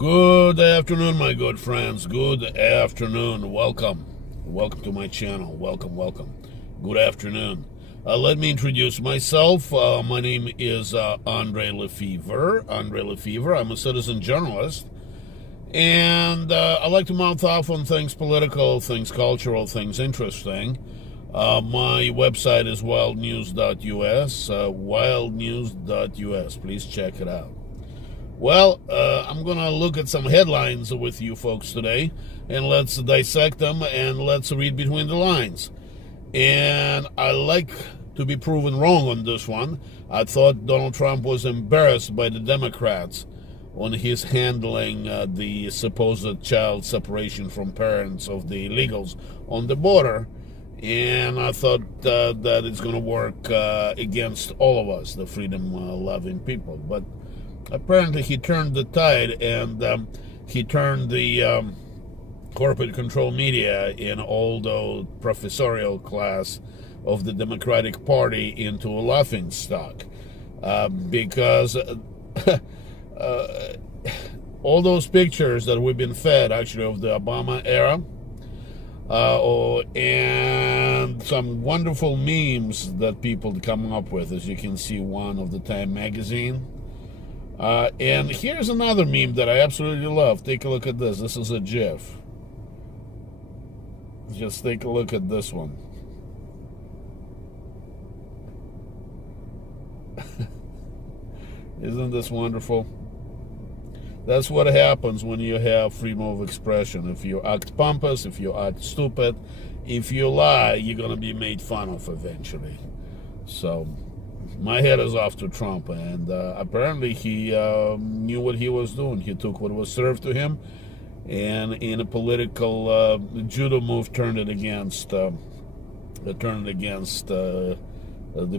Good afternoon, my good friends. Good afternoon. Welcome. Welcome to my channel. Welcome. Good afternoon. Let me introduce myself. My name is Andre Lefevre. I'm a citizen journalist. And I like to mouth off on things political, things cultural, things interesting. My website is wildnews.us. Wildnews.us. Please check it out. Well, I'm going to look at some headlines with you folks today, and let's dissect them, and let's read between the lines. And I like to be proven wrong on this one. I thought Donald Trump was embarrassed by the Democrats on his handling the supposed child separation from parents of the illegals on the border. And I thought that it's going to work against all of us, the freedom-loving people. But apparently he turned the tide, and he turned the corporate control media in all the professorial class of the Democratic Party into a laughingstock, because all those pictures that we've been fed actually of the Obama era, and some wonderful memes that people come up with, as you can see one of the Time magazine. And here's another meme that I absolutely love. Take a look at this. This is a GIF. Just take a look at this one. Isn't this wonderful? That's what happens when you have freedom of expression. If you act pompous, if you act stupid, if you lie, you're going to be made fun of eventually. So my head is off to Trump, and apparently he knew what he was doing. He took what was served to him, and in a political judo move, turned it against the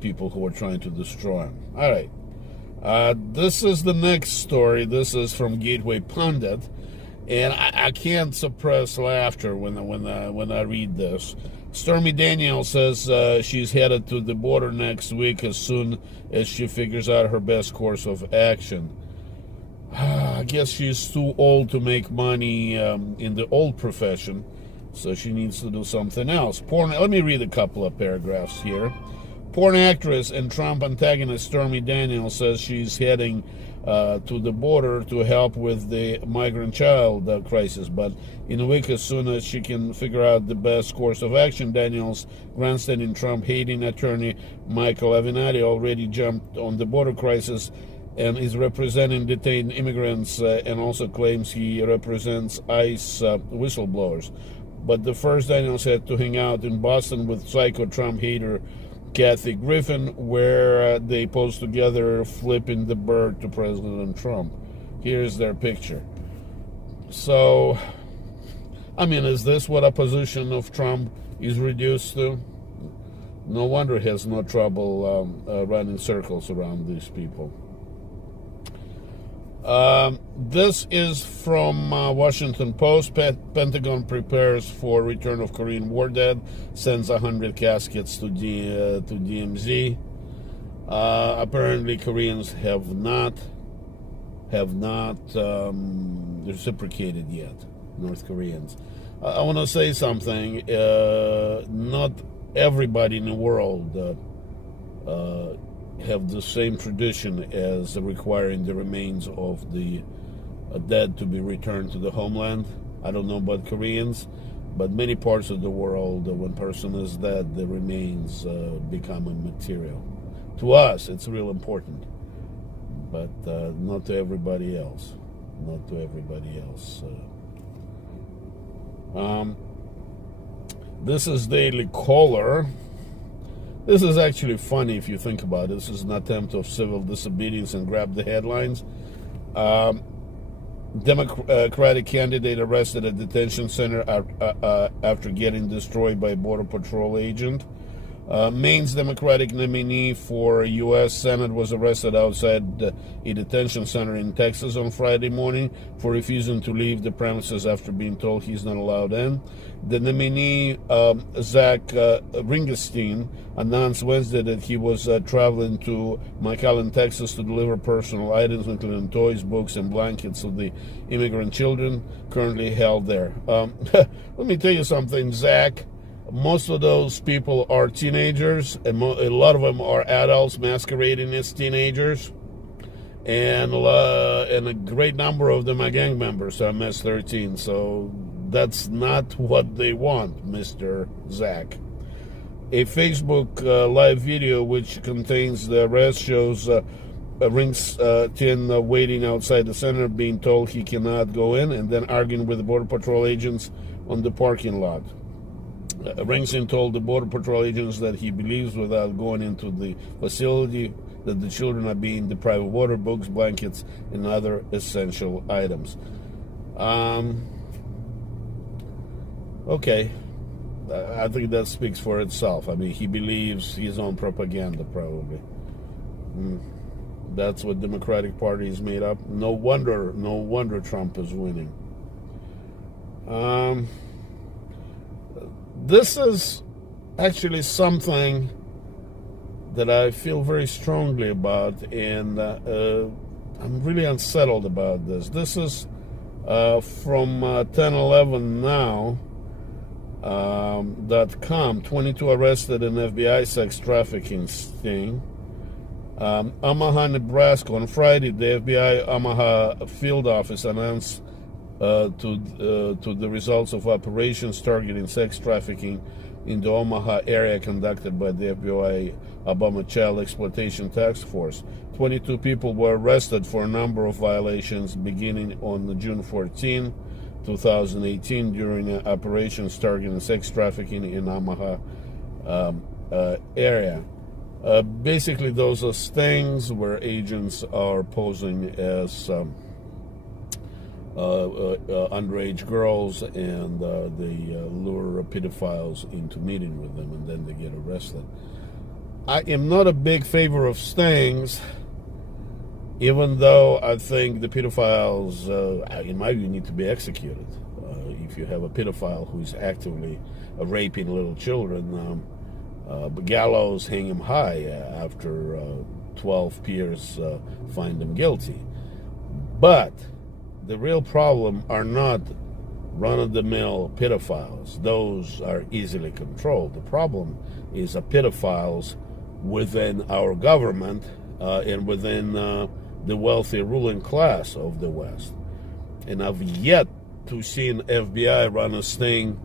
people who were trying to destroy him. All right, this is the next story. This is from Gateway Pundit, and I can't suppress laughter when I read this. Stormy Daniels says she's headed to the border next week as soon as she figures out her best course of action. I guess she's too old to make money in the old profession, so she needs to do something else. Let me read a couple of paragraphs here. Porn actress and Trump antagonist Stormy Daniels says she's heading to the border to help with the migrant child crisis, but in a week, as soon as she can figure out the best course of action, Daniels, grandstanding Trump-hating attorney Michael Avenatti, already jumped on the border crisis and is representing detained immigrants, and also claims he represents ICE whistleblowers. But the first, Daniels had to hang out in Boston with psycho Trump hater Kathy Griffin, where they posed together flipping the bird to President Trump. Here's their picture. So, I mean, is this what a position of Trump is reduced to? No wonder he has no trouble running circles around these people. This is from Washington Post. Pentagon prepares for return of Korean war dead, sends 100 caskets to DMZ. Apparently, Koreans have not reciprocated yet. North Koreans. I want to say something. Not everybody in the world have the same tradition as requiring the remains of the dead to be returned to the homeland. I don't know about Koreans, but many parts of the world, when a person is dead, the remains become immaterial. To us, it's real important, but not to everybody else. Not to everybody else. This is Daily Caller. This is actually funny if you think about it. This is an attempt of civil disobedience and grab the headlines. Democratic candidate arrested at detention center after getting destroyed by a Border Patrol agent. Maine's Democratic nominee for U.S. Senate was arrested outside a detention center in Texas on Friday morning for refusing to leave the premises after being told he's not allowed in. The nominee, Zach Ringenstein, announced Wednesday that he was traveling to McAllen, Texas to deliver personal items, including toys, books, and blankets of the immigrant children currently held there. Let me tell you something, Zach. Most of those people are teenagers, and a lot of them are adults masquerading as teenagers, and a great number of them are gang members, MS-13. So that's not what they want, Mr. Zach. A Facebook live video which contains the arrest shows Ringenstein waiting outside the center, being told he cannot go in, and then arguing with the Border Patrol agents on the parking lot. Ringenstein told the Border Patrol agents that he believes, without going into the facility, that the children are being deprived of water, books, blankets, and other essential items. Okay, I think that speaks for itself. I mean, he believes his own propaganda, probably. That's what Democratic Party is made up. No wonder Trump is winning. This is actually something that I feel very strongly about, and I'm really unsettled about this. This is from 1011now.com. 22 arrested in FBI sex trafficking sting. Omaha, Nebraska. On Friday, the FBI Omaha field office announced to the results of operations targeting sex trafficking in the Omaha area conducted by the FBI Obama Child Exploitation Task Force. 22 people were arrested for a number of violations beginning on June 14, 2018 during operations targeting sex trafficking in Omaha area. Basically, those are stings where agents are posing as underage girls, and they lure pedophiles into meeting with them, and then they get arrested. I am not a big favor of stings, even though I think the pedophiles, in my view, need to be executed. If you have a pedophile who is actively raping little children, gallows hang him high after 12 peers find him guilty. But the real problem are not run-of-the-mill pedophiles. Those are easily controlled. The problem is pedophiles within our government and within the wealthy ruling class of the West. And I've yet to see an FBI run a sting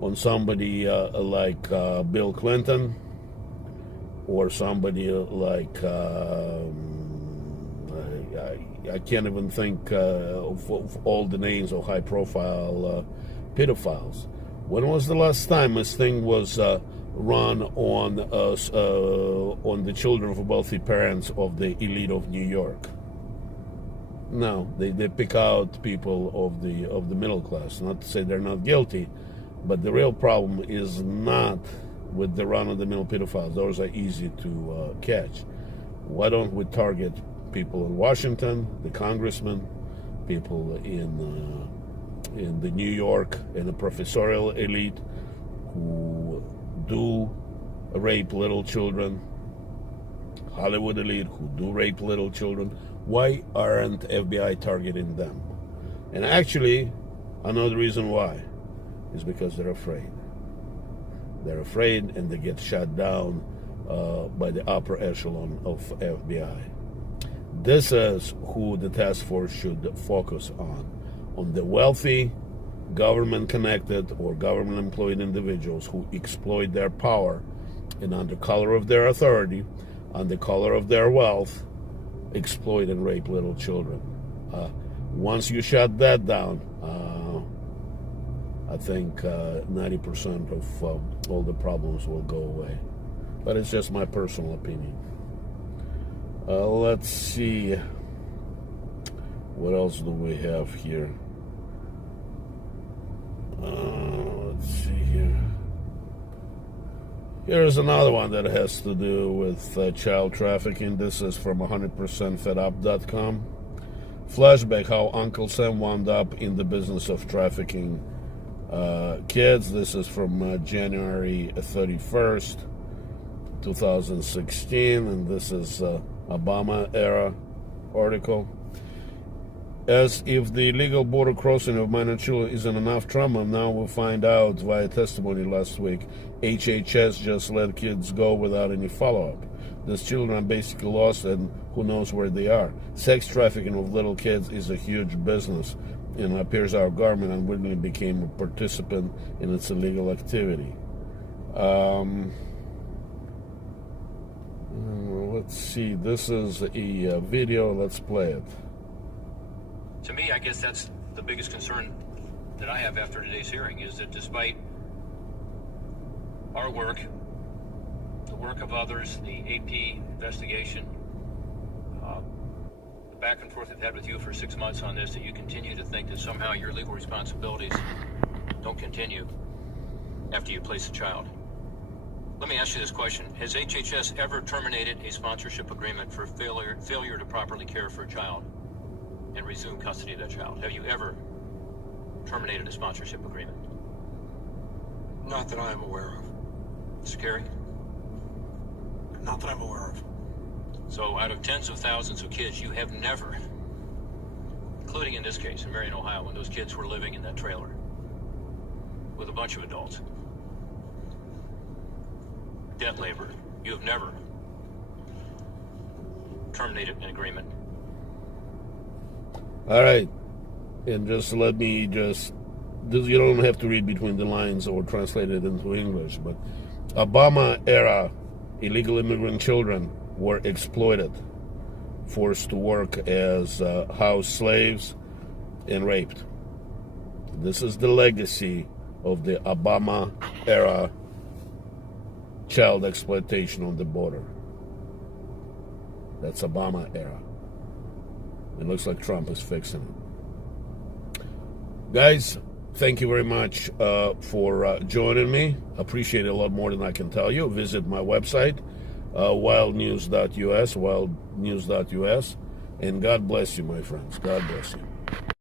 on somebody like Bill Clinton, or somebody like I can't even think of all the names of high-profile pedophiles. When was the last time this thing was run on the children of wealthy parents of the elite of New York? No, they pick out people of the middle class. Not to say they're not guilty, but the real problem is not with the run-of-the-mill pedophiles. Those are easy to catch. Why don't we target people in Washington, the congressmen, people in the New York and the professorial elite who do rape little children, Hollywood elite who do rape little children? Why aren't FBI targeting them? And actually, another reason why is because they're afraid. They're afraid, and they get shut down by the upper echelon of FBI. This is who the task force should focus on the wealthy, government-connected or government-employed individuals who exploit their power and under color of their authority, under color of their wealth, exploit and rape little children. Once you shut that down, I think 90% of all the problems will go away. But it's just my personal opinion. Let's see. What else do we have here? Let's see here. Here's another one that has to do with child trafficking. This is from 100%fedup.com. Flashback how Uncle Sam wound up in the business of trafficking kids. This is from January 31st, 2016, and this is Obama-era article. As if the illegal border crossing of minor children isn't enough trauma, now we'll find out via testimony last week. HHS just let kids go without any follow-up. These children are basically lost and who knows where they are. Sex trafficking of little kids is a huge business, and it appears our government unwittingly became a participant in its illegal activity. Let's see, this is a video, let's play it. To me, I guess that's the biggest concern that I have after today's hearing, is that despite our work, the work of others, the AP investigation, the back and forth I've had with you for 6 months on this, that you continue to think that somehow your legal responsibilities don't continue after you place a child. Let me ask you this question. Has HHS ever terminated a sponsorship agreement for failure to properly care for a child and resume custody of that child? Have you ever terminated a sponsorship agreement? Not that I'm aware of. Mr. Carey? Not that I'm aware of. So out of tens of thousands of kids, you have never, including in this case in Marion, Ohio, when those kids were living in that trailer with a bunch of adults, debt labor, you have never terminated an agreement. All right, and just let me you don't have to read between the lines or translate it into English, but Obama-era illegal immigrant children were exploited, forced to work as house slaves, and raped. This is the legacy of the Obama-era child exploitation on the border. That's Obama-era. It looks like Trump is fixing it. Guys, thank you very much for joining me. Appreciate it a lot more than I can tell you. Visit my website, wildnews.us, and God bless you, my friends. God bless you.